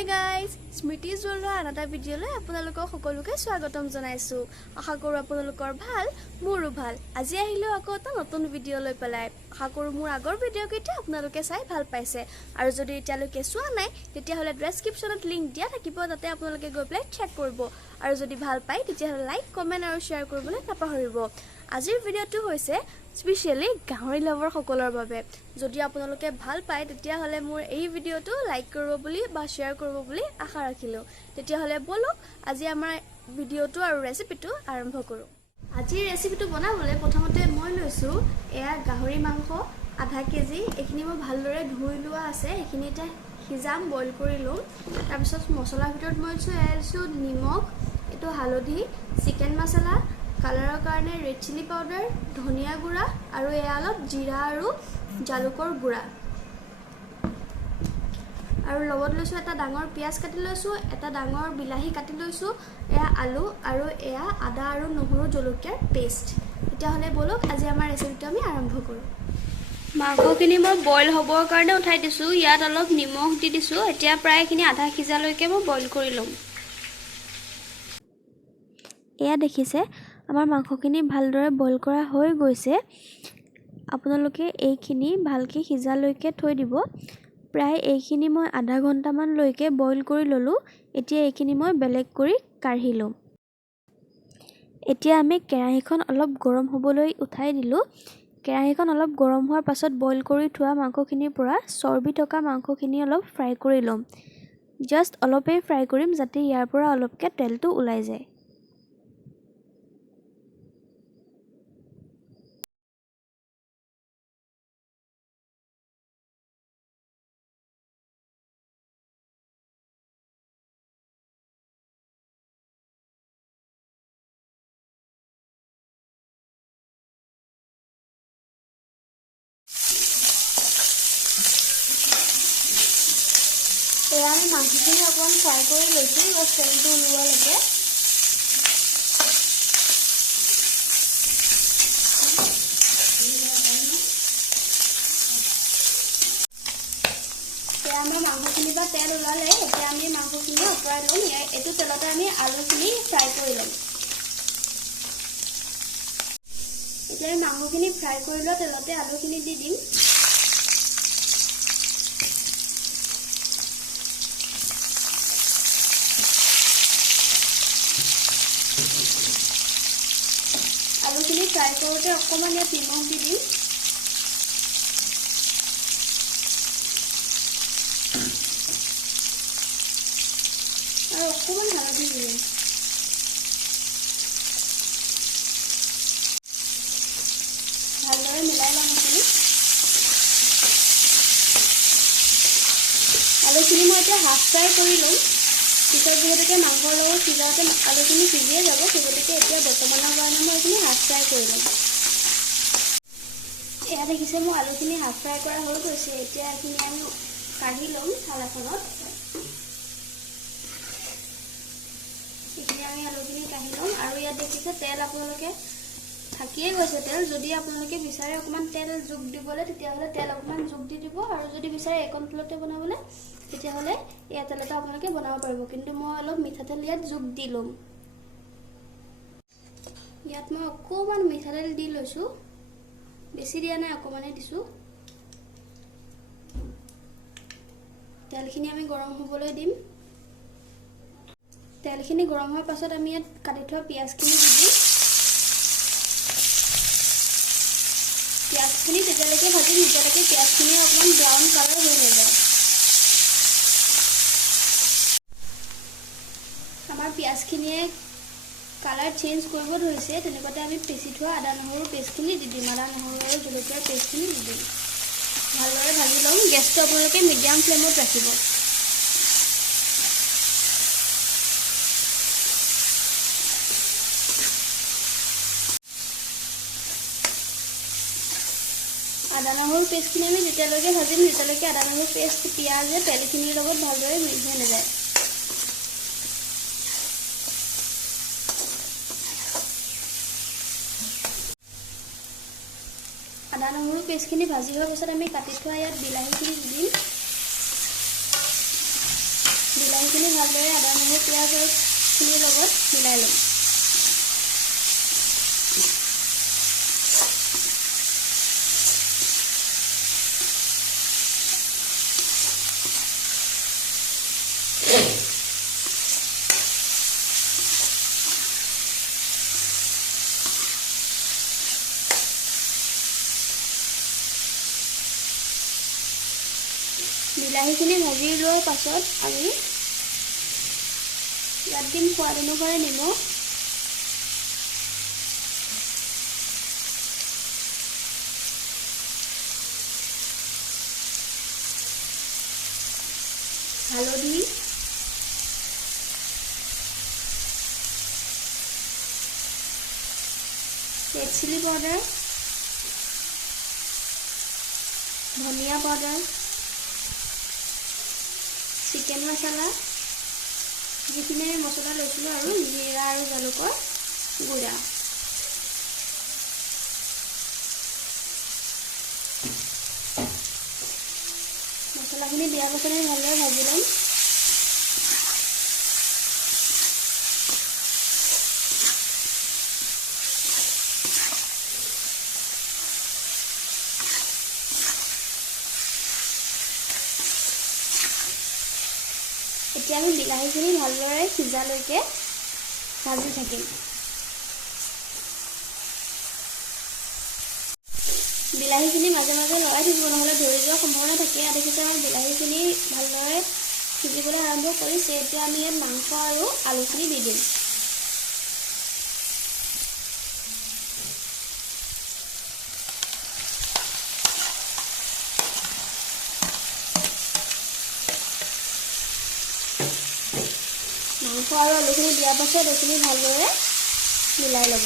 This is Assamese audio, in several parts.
Hi guys, Smriti Zulra another video লৈ আপোনালোকক সকলোকে স্বাগতম জনাইছো। আশা কৰো আপোনালোকৰ ভাল, মোৰো ভাল। আজি আহিলো আকৌ এটা নতুন ভিডিও লৈ পেলাই। আশা কৰো মোৰ আগৰ ভিডিও কেইটা আপোনালোকে চাই ভাল পাইছে। আৰু যদি এতিয়ালৈকে চোৱা নাই, তেতিয়া হলে ডেসক্ৰিপচনত লিংক দিয়া থাকিব, তাতে আপোনালোকে গৈ পেলাই চেক কৰিব। আৰু যদি ভাল পায়, তেতিয়া হলে লাইক, কমেন্ট আৰু শেয়াৰ কৰিবলৈ নাপাহৰিব। আজিৰ ভিডিওটো হৈছে স্পেশালি গাহৰি লাভাৰ সকলৰ বাবে। যদি আপোনালোকে ভাল পায়, তেতিয়া হলে মোৰ এই ভিডিওটো লাইক কৰিব বুলি বা শেয়াৰ কৰিব বুলি আশা ৰাখিলো। তেতিয়া হলে বলক আজি আমাৰ ভিডিওটো আৰু ৰেচিপিটো আৰম্ভ কৰো। আজিৰ ৰেচিপিটো বনাবলৈ প্ৰথমতে মই লৈছো এয়া গাহৰি মাংস আধা কেজি। এখিনি মই ভালদৰে ধুই লোৱা আছে। এখিনি এটা সিজাম, বইল কৰি লম। তাৰ পিছত মছলাৰ ভিতৰত মই লৈছো নিমখ, এটো হালধি, চিকেন মছলা, কালাৰৰ কাৰণে ৰেড চিলি পাউডাৰ, ধনিয়া গুড়া আৰু এয়া অলপ জিৰা আৰু জালুকৰ গুড়া। আৰু লগত লৈছো এটা ডাঙৰ পিয়াজ কাটি লৈছো, এটা ডাঙৰ বিলাহী কাটি লৈছো, এয়া আলু আৰু এয়া আদা আৰু নহৰু জলকীয়াৰ পেষ্ট। এতিয়া হলে বলক আজি আমাৰ ৰেচিপিটো আমি আৰম্ভ কৰো। মাংসখিনি মই বইল হ'বৰ কাৰণে উঠাই দিছো। ইয়াত অলপ নিমখ দি দিছো। এতিয়া প্ৰায়খিনি আধা সিজালৈকে মই বইল কৰি লম। এয়া দেখিছে আমাৰ মাংসখিনি ভালদৰে বইল কৰা হৈ গৈছে। আপোনালোকে এইখিনি ভালকে সিজালৈকে থৈ দিব। প্ৰায় এইখিনি মই আধা ঘণ্টামান লৈকে বইল কৰি ললো। এতিয়া এইখিনি মই বেলেগ কৰি কাঢ়ি লম। এতিয়া আমি কেৰাহীখন অলপ গৰম হ'বলৈ উঠাই দিলো। কেৰাহীখন অলপ গৰম হোৱাৰ পাছত বইল কৰি থোৱা মাংসখিনিৰ পৰা চৰ্বি থকা মাংসখিনি অলপ ফ্ৰাই কৰি লম। জাষ্ট অলপেই ফ্ৰাই কৰিম, যাতে ইয়াৰ পৰা অলপকে তেলটো ওলাই যায়। এয়া আমি মাংসখিনি অকণমান ফ্ৰাই কৰি লৈছো, তেলটো ওলোৱালৈকে। এয়া আমাৰ মাংসখিনি বা তেল ওলালে, এতিয়া আমি মাংসখিনি আঁতৰাই লম। এইটো তেলতে আমি আলুখিনি ফ্ৰাই কৰি লম। এতিয়া আমি মাংসখিনি ফ্ৰাই কৰি লোৱা তেলতে আলুখিনি দি দিম। আলুখিনি ফ্ৰাই কৰোঁতে অকণমান ইয়াত নিমখ দি দিম। আৰু অকণমান হালধি দি দিম। ভালদৰে মিলাই লম এইখিনি। আলুখিনি মই এতিয়া হাফ ফ্ৰাই কৰি লম। পিছত যিহেতুকে মাংসৰ লগত সিজাওঁতে আলুখিনি সিজিয়ে যাব, সেই গতিকে এতিয়া বৰ্তমানৰ কাৰণে মই এইখিনি হাফ ফ্ৰাই কৰি ল'ম। এয়া দেখিছে মোৰ আলুখিনি হাফ ফ্ৰাই কৰা হৈ গৈছে। এতিয়া এইখিনি আমি কাঢ়ি ল'ম থালাখনত। এইখিনি আমি আলুখিনি কাঢ়ি ল'ম। আৰু ইয়াত দেখিছে তেল আপোনালোকে থাকিয়ে গৈছে তেল। যদি আপোনালোকে বিচাৰে অকণমান তেল যোগ দিবলৈ, তেতিয়াহ'লে তেল অকণমান যোগ দি দিব। আৰু যদি বিচাৰে একণ তেলতে বনাবলৈ, তেতিয়াহ'লে এয়া তেলতে আপোনালোকে বনাব পাৰিব। কিন্তু মই অলপ মিঠাতেল ইয়াত যোগ দি ল'ম। ইয়াত মই অকণমান মিঠাতেল দি লৈছোঁ, বেছি দিয়া নাই, অকণমানেই দিছোঁ। তেলখিনি আমি গৰম হ'বলৈ দিম। তেলখিনি গৰম হোৱাৰ পাছত আমি ইয়াত কাটি থোৱা পিঁয়াজখিনি দি দিম। পিঁয়াজখিনি তেতিয়ালৈকে ভাজিম যেতিয়ালৈকে পিঁয়াজখিনি অকণমান ব্ৰাউন কালাৰ হৈ নাযায়। আমাৰ পিঁয়াজখিনিয়ে কালাৰ চেঞ্জ কৰিব ধৰিছে, তেনেকুৱাতে আমি পিচি থোৱা আদা নহৰু পেষ্টখিনি দি দিম। আদা নহৰু আৰু জলকীয়াৰ পেষ্টখিনি দি দিম। ভালদৰে ভাজি ল'ম। গেছটো আপোনালোকে মিডিয়াম ফ্লেমত ৰাখিব। আদা নহৰু পেষ্টখিনি আমি যেতিয়ালৈকে ভাজিম, তেতিয়ালৈকে আদা নহৰু পেষ্ট পিঁয়াজে তেলখিনিৰ লগত ভালদৰে মিক্স হৈ নাযায়। আদা নহৰু পেষ্টখিনি ভাজি হোৱাৰ পাছত আমি কাটি থোৱা ইয়াত বিলাহীখিনি দি দিম। বিলাহীখিনি ভালদৰে আদা নহৰু পিঁয়াজখিনিৰ লগত মিলাই ল'ম। বিলাহীখিনি ভাজি লোৱাৰ পাছত আমি ইয়াত দিম সোৱাদ অনুসাৰে নিমখ, হালধি, ৰেড চিলি পাউডাৰ, ধনিয়া পাউডাৰ, চিকেন মছলা, যিখিনি মছলা লৈছিলোঁ আৰু জিৰা আৰু জালুকৰ গুড়া। মছলাখিনি দিয়াৰ পাছত আমি ভালদৰে ভাজি ল'ম। এতিয়া আমি বিলাহীখিনি ভালদৰে সিজালৈকে ভাজি থাকিম। বিলাহীখিনি মাজে মাজে লৰাই থাকিব, নহ'লে ধৰি যোৱাৰ সম্ভাৱনা থাকে। দেখিছে আমাৰ বিলাহীখিনি ভালদৰে সিজিবলৈ আৰম্ভ কৰিছে। এতিয়া আমি ইয়াত মাংস আৰু আলুখিনি দি দিম। মাংস আৰু আলুখিনি দিয়াৰ পাছত এইখিনি ভালদৰে মিলাই ল'ব।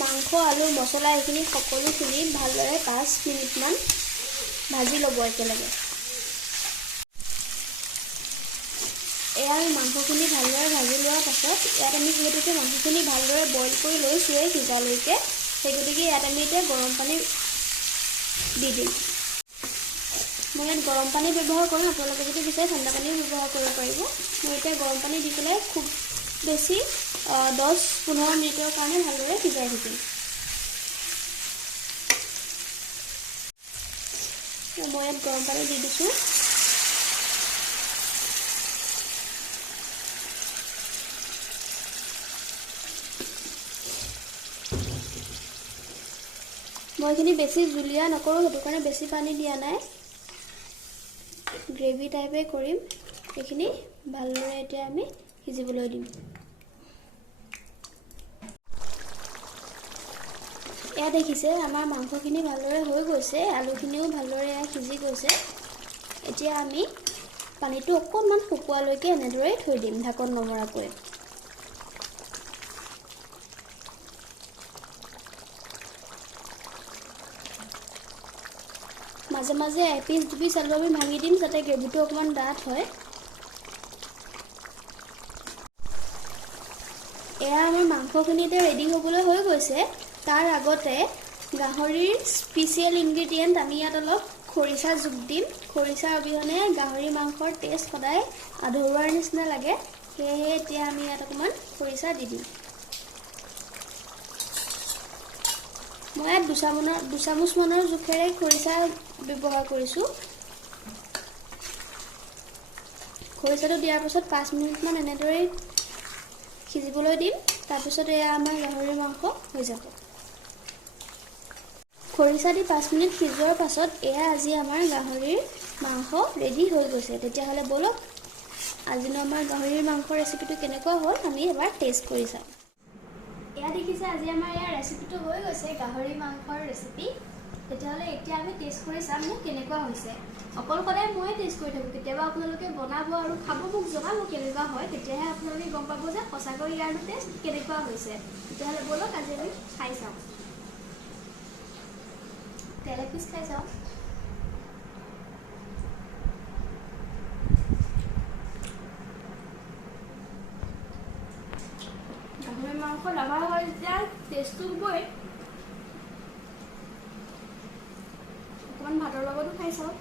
মাংস, আলু, মছলা এইখিনি সকলোখিনি ভালদৰে 5 মিনিটমান ভাজি ল'ব একেলগে। এয়া আমি মাংসখিনি ভালদৰে ভাজি লোৱাৰ পাছত ইয়াত আমি যিহেতুকে মাংসখিনি ভালদৰে বইল কৰি লৈছোঁৱেই সিজালৈকে, সেই গতিকে ইয়াত আমি এতিয়া গৰম পানী দি দিম। মই ইয়াত গৰম পানী ব্যৱহাৰ কৰোঁ, আপোনালোকে যদি বিচাৰে ঠাণ্ডা পানীও ব্যৱহাৰ কৰিব পাৰিব। মই এতিয়া গৰম পানী দি পেলাই খুব বেছি 10-15 মিনিটৰ কাৰণে ভালদৰে সিজাই থাকিম। মই ইয়াত গৰম পানী দি দিছোঁ। মই এইখিনি বেছি জুলীয়া নকৰোঁ, সেইটো কাৰণে বেছি পানী দিয়া নাই, গ্ৰেভি টাইপে কৰিম। এইখিনি ভালদৰে এতিয়া আমি সিজিবলৈ দিম। এয়া দেখিছে আমাৰ মাংসখিনি ভালদৰে হৈ গৈছে, আলুখিনিও ভালদৰে সিজি গৈছে। এতিয়া আমি পানীটো অকণমান শুকোৱালৈকে এনেদৰে থৈ দিম ঢাকন নমৰাকৈ। মাজে মাজে এপিচ দুপিচ আলু আমি ভাঙি দিম, যাতে গ্ৰেভিটো অকণমান ডাঠ হয়। এয়া আমাৰ মাংসখিনি এতিয়া ৰেডি হ'বলৈ হৈ গৈছে। তাৰ আগতে গাহৰিৰ স্পেচিয়েল ইনগ্ৰিডিয়েণ্ট আমি ইয়াত অলপ খৰিচা যোগ দিম। খৰিচাৰ অবিহনে গাহৰি মাংসৰ টেষ্ট সদায় আধৰুৱাৰ নিচিনা লাগে, সেয়েহে এতিয়া আমি ইয়াত অকণমান খৰিচা দি দিম। মই ইয়াত 2 চামুচমানৰ জোখেৰে খৰিচা ব্যৱহাৰ কৰিছোঁ। খৰিচাটো দিয়াৰ পাছত 5 মিনিটমান এনেদৰে সিজিবলৈ দিম। তাৰপিছত এয়া আমাৰ গাহৰি মাংস হৈ যাব। খৰিচা দি 5 মিনিট সিজোৱাৰ পাছত এয়া আজি আমাৰ গাহৰিৰ মাংস ৰেডি হৈ গৈছে। তেতিয়াহ'লে ব'লক আজিনো আমাৰ গাহৰিৰ মাংসৰ ৰেচিপিটো কেনেকুৱা হ'ল আমি এবাৰ টেষ্ট কৰি চাওঁ। এয়া দেখিছে আজি আমাৰ ইয়াৰ ৰেচিপিটো হৈ গৈছে, গাহৰি মাংসৰ ৰেচিপি। তেতিয়াহ'লে এতিয়া আমি টেষ্ট কৰি চাম যে কেনেকুৱা হৈছে। অকল সদায় মই টেষ্ট কৰি থাকোঁ, কেতিয়াবা আপোনালোকে বনাব আৰু খাব মোক জনাব কেনেকুৱা হয়, তেতিয়াহে আপোনালোকে গম পাব যে সঁচাকৈ ইয়াৰ টেষ্ট কেনেকুৱা হৈছে। তেতিয়াহ'লে ব'লক আজি আমি খাই চাওঁ। তেল এপিচ খাই চাওঁ। গাহৰি মাংস লগা হয় যেতিয়া টেষ্টটো হ'বই। অকণমান ভাতৰ লগতো খাই চাওঁ।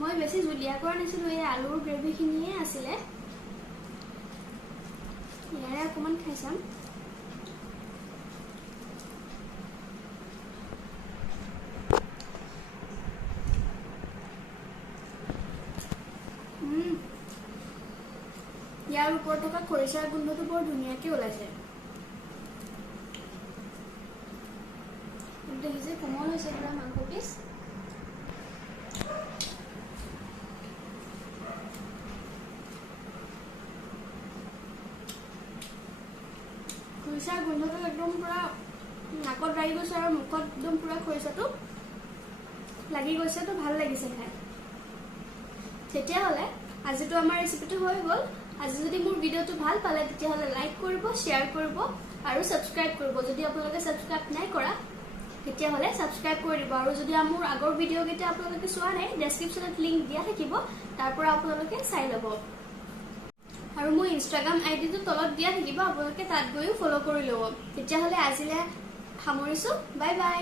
মই বেছি জুলীয়া কৰা নাছিলোঁ, এই আলুৰ গ্ৰেভিখিনিয়ে আছিলে। ইয়াৰে অকণমান খাই চাম। ইয়াৰ ওপৰত থকা খৰিচাৰ গোন্ধটো বৰ ধুনীয়াকৈ ওলাইছে। দেখিছে কোমল হৈছে পুৰা মাংস পিচ। খৰিচাৰ গোন্ধটো একদম পুৰা নাকত লাগি গৈছে আৰু মুখত একদম পুৰা খৰিচাটো লাগি গৈছে। তো ভাল লাগিছে খাই। তেতিয়াহ'লে আজিতো আমাৰ ৰেচিপিটো হৈ গ'ল। আজি যদি মোৰ ভিডিঅ'টো ভাল পালে তেতিয়াহ'লে লাইক কৰিব, শ্বেয়াৰ কৰিব আৰু ছাবস্ক্ৰাইব কৰিব। যদি আপোনালোকে ছাবস্ক্ৰাইব নাই কৰা তেতিয়াহ'লে ছাবস্ক্ৰাইব কৰি দিব। আৰু যদি মোৰ আগৰ ভিডিঅ'কেইটা আপোনালোকে চোৱা নাই, ডেছক্ৰিপশ্যনত লিংক দিয়া থাকিব, তাৰ পৰা আপোনালোকে চাই ল'ব। আৰু মোৰ ইনষ্টাগ্ৰাম আইডিটো তলত দিয়া থাকিব, আপোনালোকে তাত গৈও ফ'ল' কৰি ল'ব। তেতিয়াহ'লে আজিলৈ সামৰিছোঁ। Bye bye.